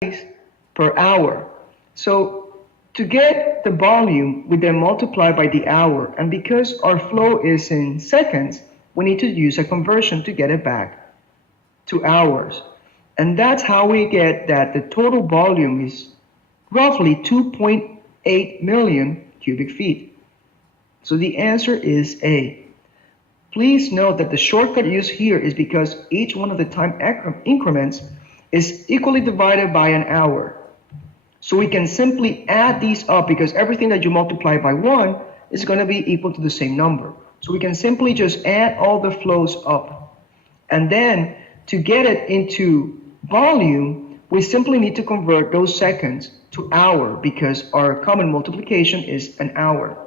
per hour. So to get the volume, we then multiply by the hour. And because our flow is in seconds, we need to use a conversion to get it back to hours. And that's how we get that the total volume is roughly 2.8 million cubic feet. So the answer is A. Please note that the shortcut used here is because each one of the time increments is equally divided by an hour. So we can simply add these up because everything that you multiply by 1 is going to be equal to the same number. So we can simply just add all the flows up. And then to get it into volume, we simply need to convert those seconds to hour because our common multiplication is an hour.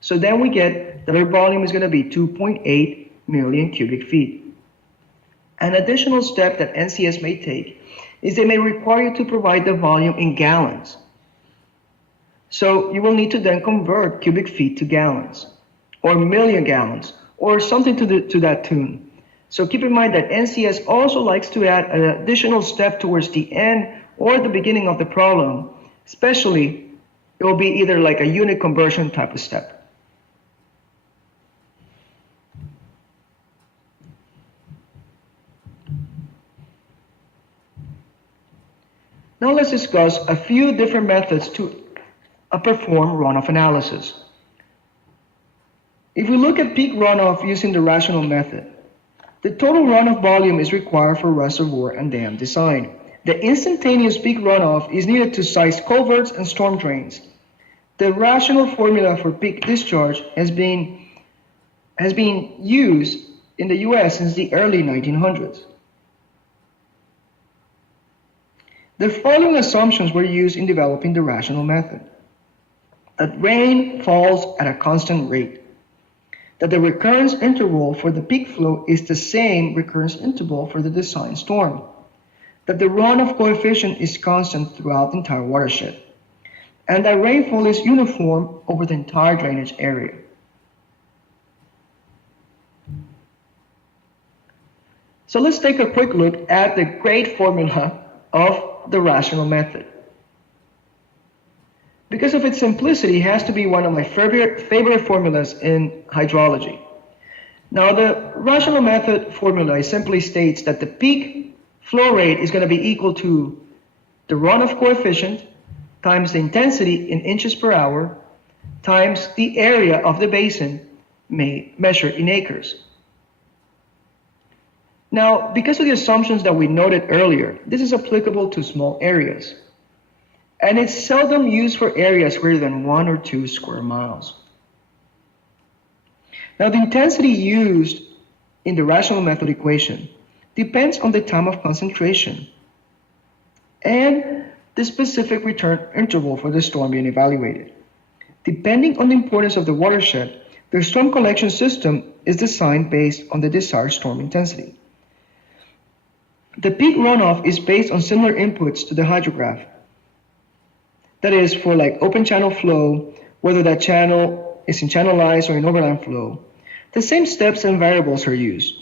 So then we get that our volume is going to be 2.8 million cubic feet. An additional step that NCS may take is they may require you to provide the volume in gallons. So you will need to then convert cubic feet to gallons, or million gallons, or something to that tune. So keep in mind that NCS also likes to add an additional step towards the end or the beginning of the problem, especially it will be either like a unit conversion type of step. Now let's discuss a few different methods to perform runoff analysis. If we look at peak runoff using the rational method, the total runoff volume is required for reservoir and dam design. The instantaneous peak runoff is needed to size culverts and storm drains. The rational formula for peak discharge has been used in the US since the early 1900s. The following assumptions were used in developing the rational method. That rain falls at a constant rate. That the recurrence interval for the peak flow is the same recurrence interval for the design storm. That the runoff coefficient is constant throughout the entire watershed. And that rainfall is uniform over the entire drainage area. So let's take a quick look at the great formula of the rational method. Because of its simplicity, it has to be one of my favorite formulas in hydrology. Now, the rational method formula simply states that the peak flow rate is going to be equal to the runoff coefficient times the intensity in inches per hour times the area of the basin measured in acres. Now, because of the assumptions that we noted earlier, this is applicable to small areas. And it's seldom used for areas greater than 1 or 2 square miles. Now, the intensity used in the rational method equation depends on the time of concentration and the specific return interval for the storm being evaluated. Depending on the importance of the watershed, the storm collection system is designed based on the desired storm intensity. The peak runoff is based on similar inputs to the hydrograph. That is, for like open channel flow, whether that channel is in channelized or in overland flow, the same steps and variables are used.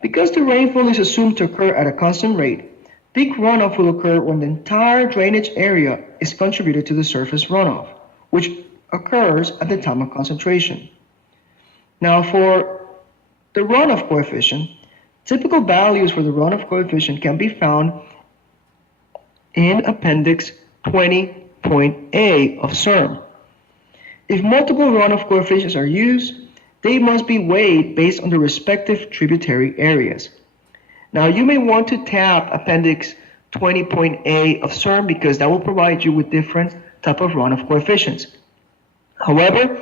Because the rainfall is assumed to occur at a constant rate, peak runoff will occur when the entire drainage area is contributed to the surface runoff, which occurs at the time of concentration. Now, for the runoff coefficient, typical values for the runoff coefficient can be found in Appendix 20.A of SERM. If multiple runoff coefficients are used, they must be weighed based on the respective tributary areas. Now, you may want to tap Appendix 20.A of SERM because that will provide you with different type of runoff coefficients. However,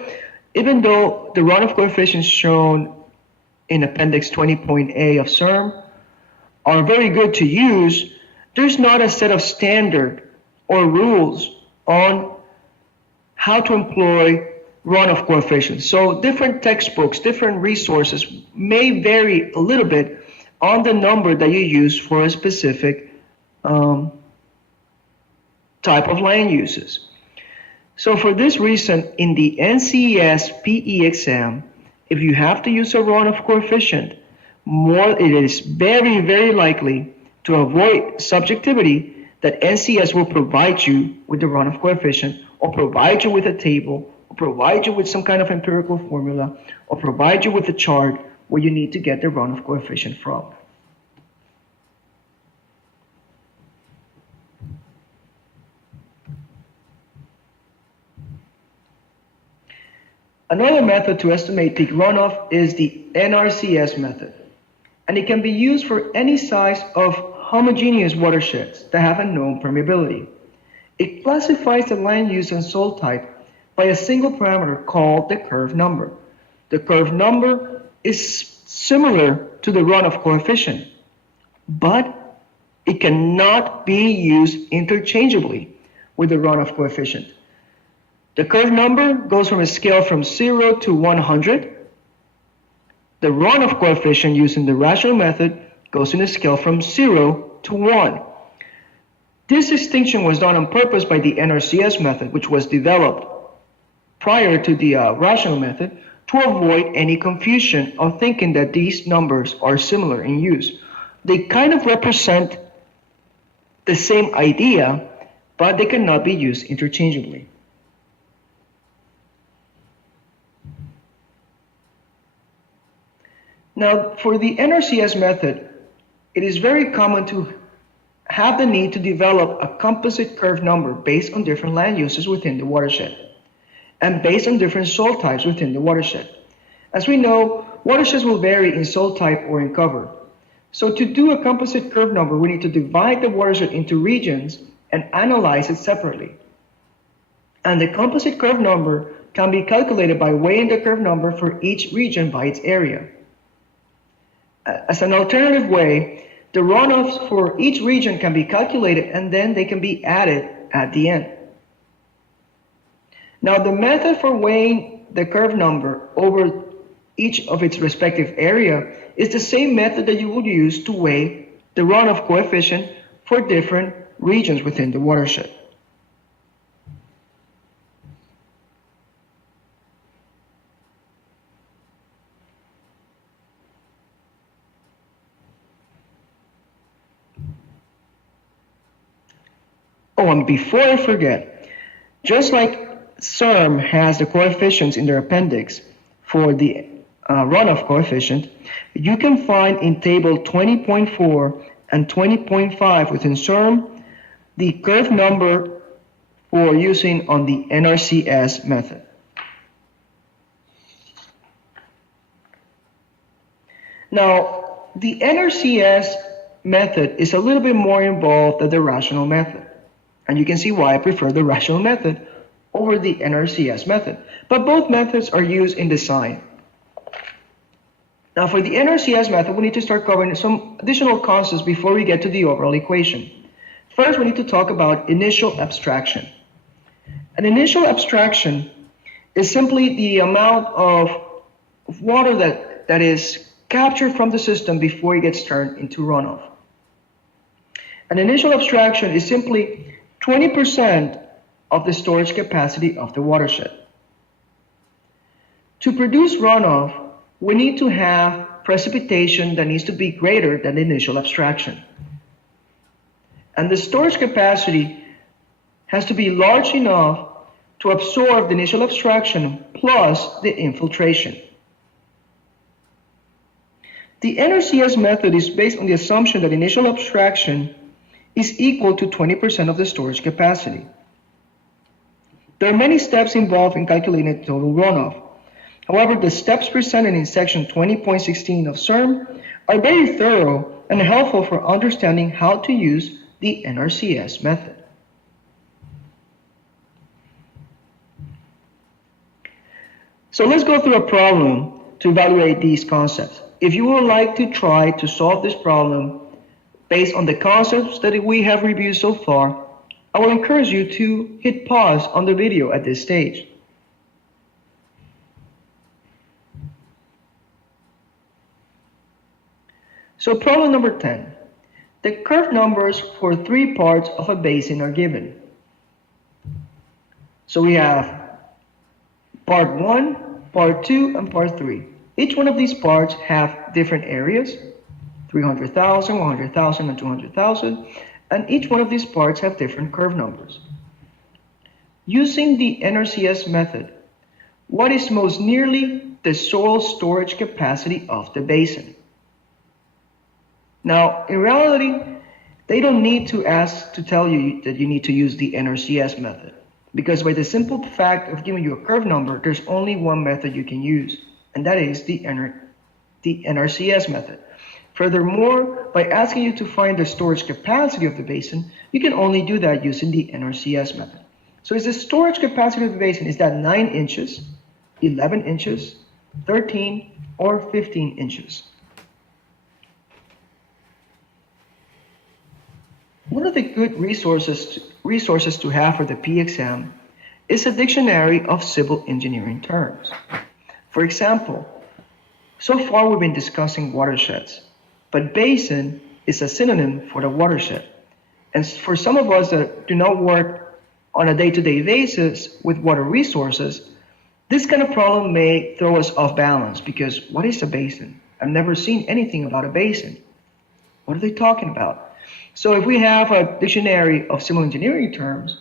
even though the runoff coefficients shown in Appendix 20.A of SERM are very good to use, there's not a set of standard or rules on how to employ runoff coefficients. So different textbooks, different resources may vary a little bit on the number that you use for a specific type of land uses. So for this reason, in the NCES PE exam, if you have to use a runoff coefficient, it is very, very likely to avoid subjectivity, that NCS will provide you with the runoff coefficient, or provide you with a table, or provide you with some kind of empirical formula, or provide you with a chart where you need to get the runoff coefficient from. Another method to estimate peak runoff is the NRCS method, and it can be used for any size of homogeneous watersheds that have a known permeability. It classifies the land use and soil type by a single parameter called the curve number. The curve number is similar to the runoff coefficient, but it cannot be used interchangeably with the runoff coefficient. The curve number goes from a scale from 0 to 100. The runoff coefficient using the rational method goes in a scale from 0 to 1. This distinction was done on purpose by the NRCS method, which was developed prior to the rational method, to avoid any confusion of thinking that these numbers are similar in use. They kind of represent the same idea, but they cannot be used interchangeably. Now, for the NRCS method, it is very common to have the need to develop a composite curve number based on different land uses within the watershed and based on different soil types within the watershed. As we know, watersheds will vary in soil type or in cover. So to do a composite curve number, we need to divide the watershed into regions and analyze it separately. And the composite curve number can be calculated by weighing the curve number for each region by its area. As an alternative way, the runoffs for each region can be calculated and then they can be added at the end. Now, the method for weighing the curve number over each of its respective area is the same method that you would use to weigh the runoff coefficient for different regions within the watershed. Oh, and before I forget, just like SERM has the coefficients in their appendix for the runoff coefficient, you can find in table 20.4 and 20.5 within SERM the curve number for using on the NRCS method. Now, the NRCS method is a little bit more involved than the rational method. And you can see why I prefer the rational method over the NRCS method. But both methods are used in design. Now for the NRCS method, we need to start covering some additional concepts before we get to the overall equation. First, we need to talk about initial abstraction. An initial abstraction is simply the amount of water that is captured from the system before it gets turned into runoff. An initial abstraction is simply 20% of the storage capacity of the watershed. To produce runoff, we need to have precipitation that needs to be greater than the initial abstraction. And the storage capacity has to be large enough to absorb the initial abstraction plus the infiltration. The NRCS method is based on the assumption that initial abstraction is equal to 20% of the storage capacity. There are many steps involved in calculating the total runoff. However, the steps presented in section 20.16 of SERM are very thorough and helpful for understanding how to use the NRCS method. So let's go through a problem to evaluate these concepts. If you would like to try to solve this problem based on the concepts that we have reviewed so far, I will encourage you to hit pause on the video at this stage. So problem number 10. The curve numbers for 3 parts of a basin are given. So we have part 1, part 2, and part 3. Each one of these parts have different areas, 300,000, 100,000, and 200,000, and each one of these parts have different curve numbers. Using the NRCS method, what is most nearly the soil storage capacity of the basin? Now, in reality, they don't need to ask to tell you that you need to use the NRCS method, because by the simple fact of giving you a curve number, there's only one method you can use, and that is the NRCS method. Furthermore, by asking you to find the storage capacity of the basin, you can only do that using the NRCS method. So is the storage capacity of the basin, is that 9 inches, 11 inches, 13, or 15 inches? One of the good resources to have for the P exam is a dictionary of civil engineering terms. For example, so far we've been discussing watersheds, but basin is a synonym for the watershed. And for some of us that do not work on a day-to-day basis with water resources, this kind of problem may throw us off balance, because what is a basin? I've never seen anything about a basin. What are they talking about? So if we have a dictionary of civil engineering terms,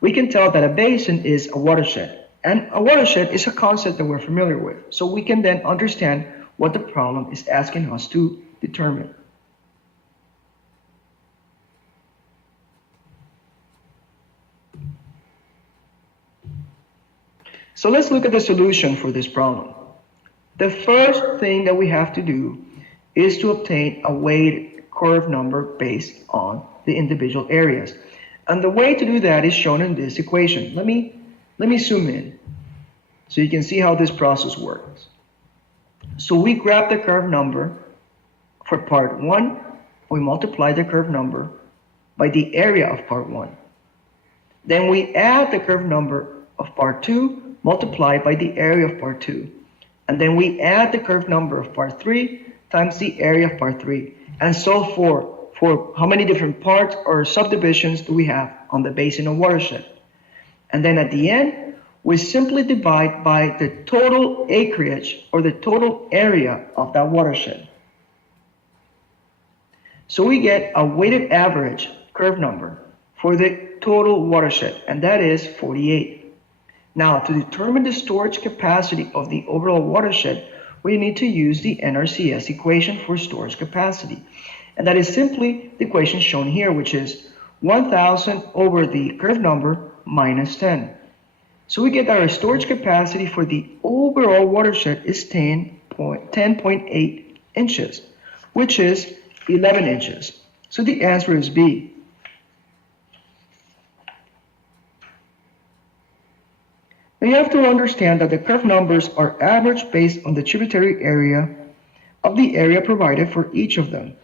we can tell that a basin is a watershed. And a watershed is a concept that we're familiar with. So we can then understand what the problem is asking us to determine. So let's look at the solution for this problem. The first thing that we have to do is to obtain a weighted curve number based on the individual areas. And the way to do that is shown in this equation. Let me zoom in so you can see how this process works. So we grab the curve number for part 1, we multiply the curve number by the area of part 1. Then we add the curve number of part 2 multiplied by the area of part 2. And then we add the curve number of part 3 times the area of part 3. And so forth, for how many different parts or subdivisions do we have on the basin or watershed. And then at the end, we simply divide by the total acreage or the total area of that watershed. So we get a weighted average curve number for the total watershed, and that is 48. Now, to determine the storage capacity of the overall watershed, we need to use the NRCS equation for storage capacity. And that is simply the equation shown here, which is 1,000 over the curve number minus 10. So we get our storage capacity for the overall watershed is 10.8 inches, which is 11 inches. So the answer is B. Now you have to understand that the curve numbers are averaged based on the tributary area of the area provided for each of them.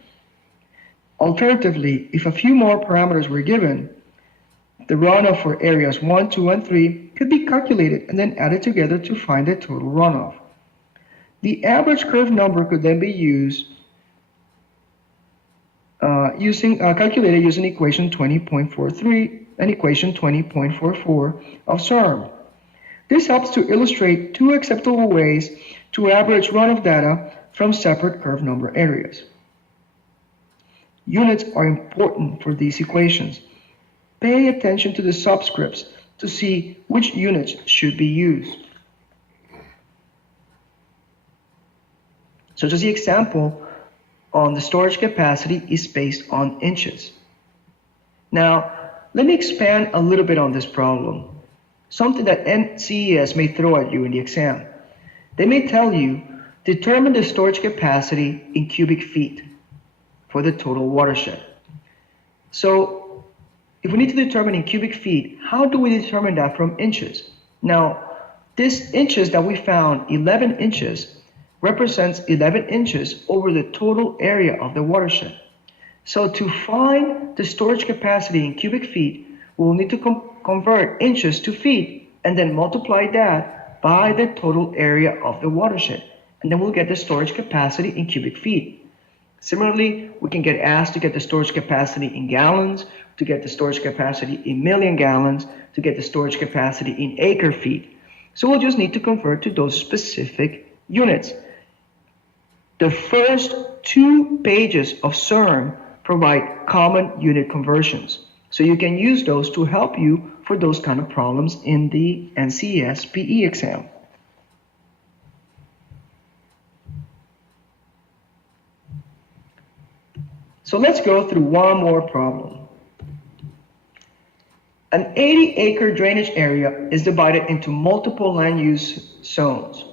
Alternatively, if a few more parameters were given, the runoff for areas 1, 2, and 3 could be calculated and then added together to find the total runoff. The average curve number could then be used calculated using equation 20.43 and equation 20.44 of SARM. This helps to illustrate two acceptable ways to average runoff data from separate curve number areas. Units are important for these equations. Pay attention to the subscripts to see which units should be used. So just the example on the storage capacity is based on inches. Now, let me expand a little bit on this problem. Something that NCES may throw at you in the exam. They may tell you, determine the storage capacity in cubic feet for the total watershed. So if we need to determine in cubic feet, how do we determine that from inches? Now, this inches that we found, 11 inches, represents 11 inches over the total area of the watershed. So to find the storage capacity in cubic feet, we'll need to convert inches to feet and then multiply that by the total area of the watershed. And then we'll get the storage capacity in cubic feet. Similarly, we can get asked to get the storage capacity in gallons, to get the storage capacity in million gallons, to get the storage capacity in acre feet. So we'll just need to convert to those specific units. The first 2 pages of CERN provide common unit conversions. So you can use those to help you for those kind of problems in the NCEES PE exam. So let's go through one more problem. An 80-acre drainage area is divided into multiple land use zones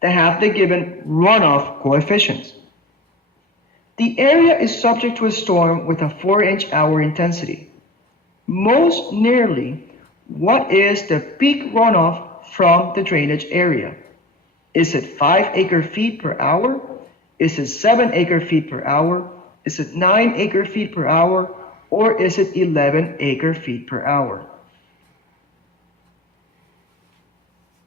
that have the given runoff coefficients. The area is subject to a storm with a 4-inch-hour intensity. Most nearly, what is the peak runoff from the drainage area? Is it 5 acre-feet per hour? Is it 7 acre-feet per hour? Is it 9 acre-feet per hour? Or is it 11 acre-feet per hour?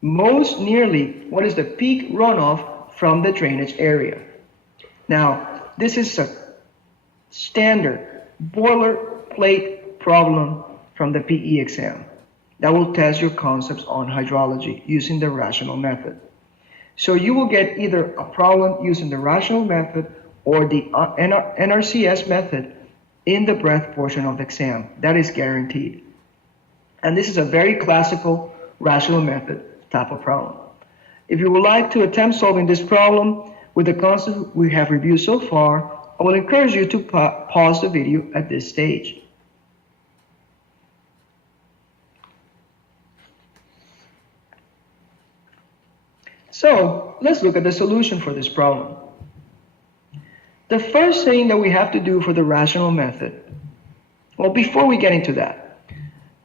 Most nearly, what is the peak runoff from the drainage area? Now, this is a standard boilerplate problem from the PE exam that will test your concepts on hydrology using the rational method. So you will get either a problem using the rational method or the NRCS method in the breadth portion of the exam. That is guaranteed. And this is a very classical rational method type of problem. If you would like to attempt solving this problem with the concept we have reviewed so far, I will encourage you to pause the video at this stage. So let's look at the solution for this problem. The first thing that we have to do for the rational method, well, before we get into that,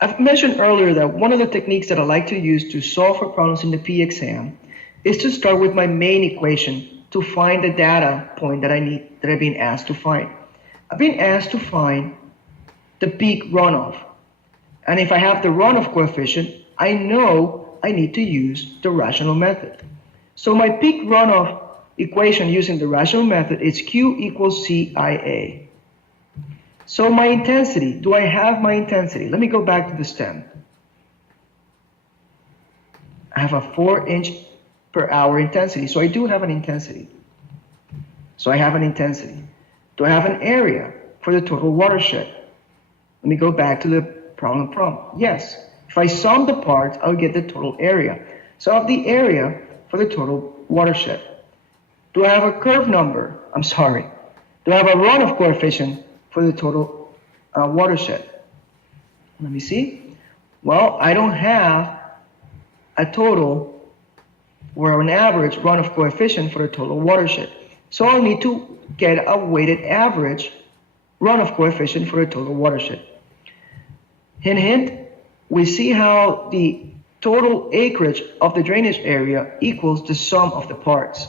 I've mentioned earlier that one of the techniques that I like to use to solve for problems in the PE exam is to start with my main equation to find the data point that I've been asked to find. I've been asked to find the peak runoff. And if I have the runoff coefficient, I know I need to use the rational method. So my peak runoff equation using the rational method is Q equals CIA. So my intensity, do I have my intensity? Let me go back to the stem. I have a 4-inch per hour intensity, so I do have an intensity. So I have an intensity. Do I have an area for the total watershed? Let me go back to the problem prompt. Yes, if I sum the parts, I'll get the total area. So I have the area for the total watershed. Do I have a curve number? I'm sorry. Do I have a runoff coefficient for the total watershed? Let me see. Well, I don't have a total or an average runoff coefficient for the total watershed. So I'll need to get a weighted average runoff coefficient for the total watershed. Hint, hint, we see how the total acreage of the drainage area equals the sum of the parts.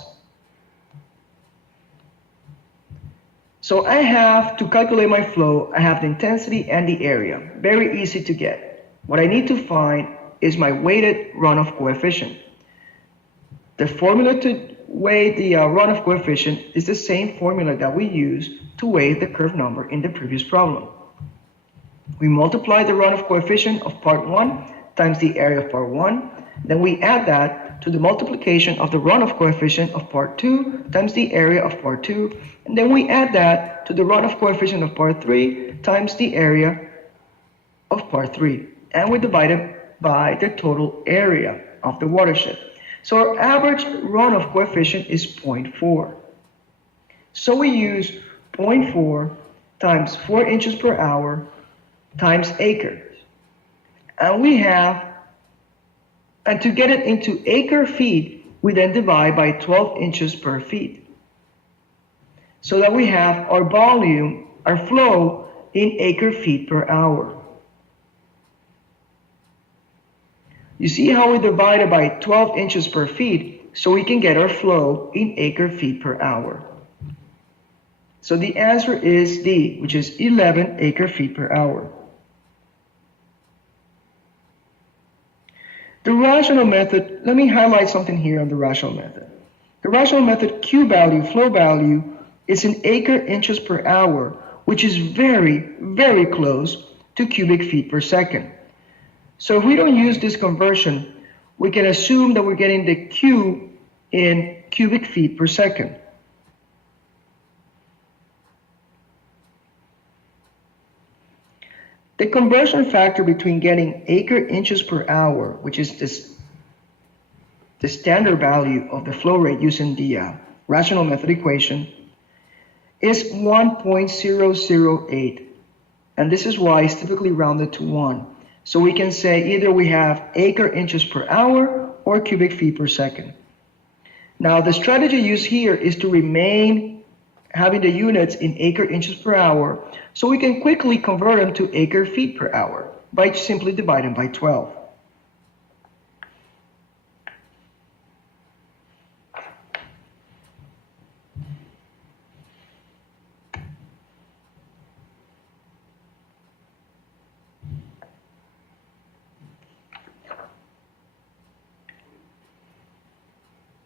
So I have to calculate my flow, I have the intensity and the area. Very easy to get. What I need to find is my weighted runoff coefficient. The formula to weigh the runoff coefficient is the same formula that we used to weigh the curve number in the previous problem. We multiply the runoff coefficient of part 1 times the area of part 1. Then we add that to the multiplication of the runoff coefficient of part 2 times the area of part 2. And then we add that to the runoff coefficient of part 3 times the area of part 3. And we divide it by the total area of the watershed. So our average runoff coefficient is 0.4. So we use 0.4 times 4 inches per hour times acres. And we have, and to get it into acre feet, we then divide by 12 inches per feet. So that we have our volume, our flow in acre feet per hour. You see how we divided by 12 inches per feet, so we can get our flow in acre feet per hour. So the answer is D, which is 11 acre feet per hour. The rational method, let me highlight something here on the rational method. The rational method Q value, flow value, is in acre inches per hour, which is very, very close to cubic feet per second. So if we don't use this conversion, we can assume that we're getting the Q in cubic feet per second. The conversion factor between getting acre inches per hour, which is the standard value of the flow rate using the rational method equation, is 1.008. And this is why it's typically rounded to 1. So we can say either we have acre inches per hour or cubic feet per second. Now the strategy used here is to remain having the units in acre inches per hour, so we can quickly convert them to acre feet per hour by simply dividing by 12.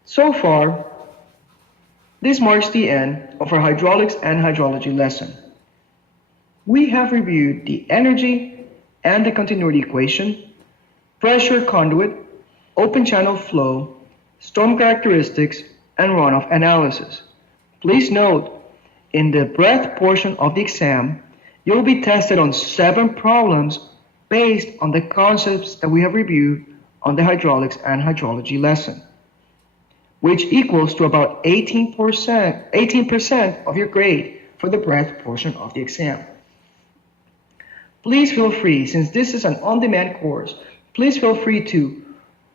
So far, this marks the end of our hydraulics and hydrology lesson. We have reviewed the energy and the continuity equation, pressure conduit, open channel flow, storm characteristics, and runoff analysis. Please note, in the breadth portion of the exam, you'll be tested on 7 problems based on the concepts that we have reviewed on the hydraulics and hydrology lesson, which equals to about 18% of your grade for the breadth portion of the exam. Please feel free, since this is an on-demand course, please feel free to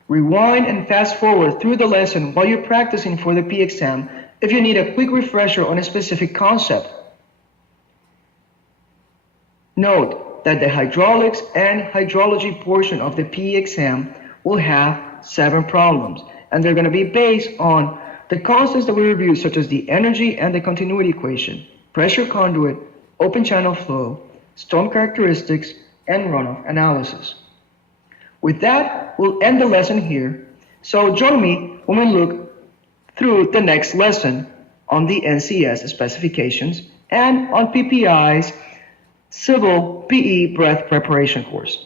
rewind and fast forward through the lesson while you're practicing for the P exam if you need a quick refresher on a specific concept. Note that the hydraulics and hydrology portion of the P exam will have 7 problems, and they're going to be based on the constants that we reviewed, such as the energy and the continuity equation, pressure conduit, open channel flow, storm characteristics, and runoff analysis. With that, we'll end the lesson here. So join me when we look through the next lesson on the NCS specifications and on PPI's Civil PE Breath Preparation course.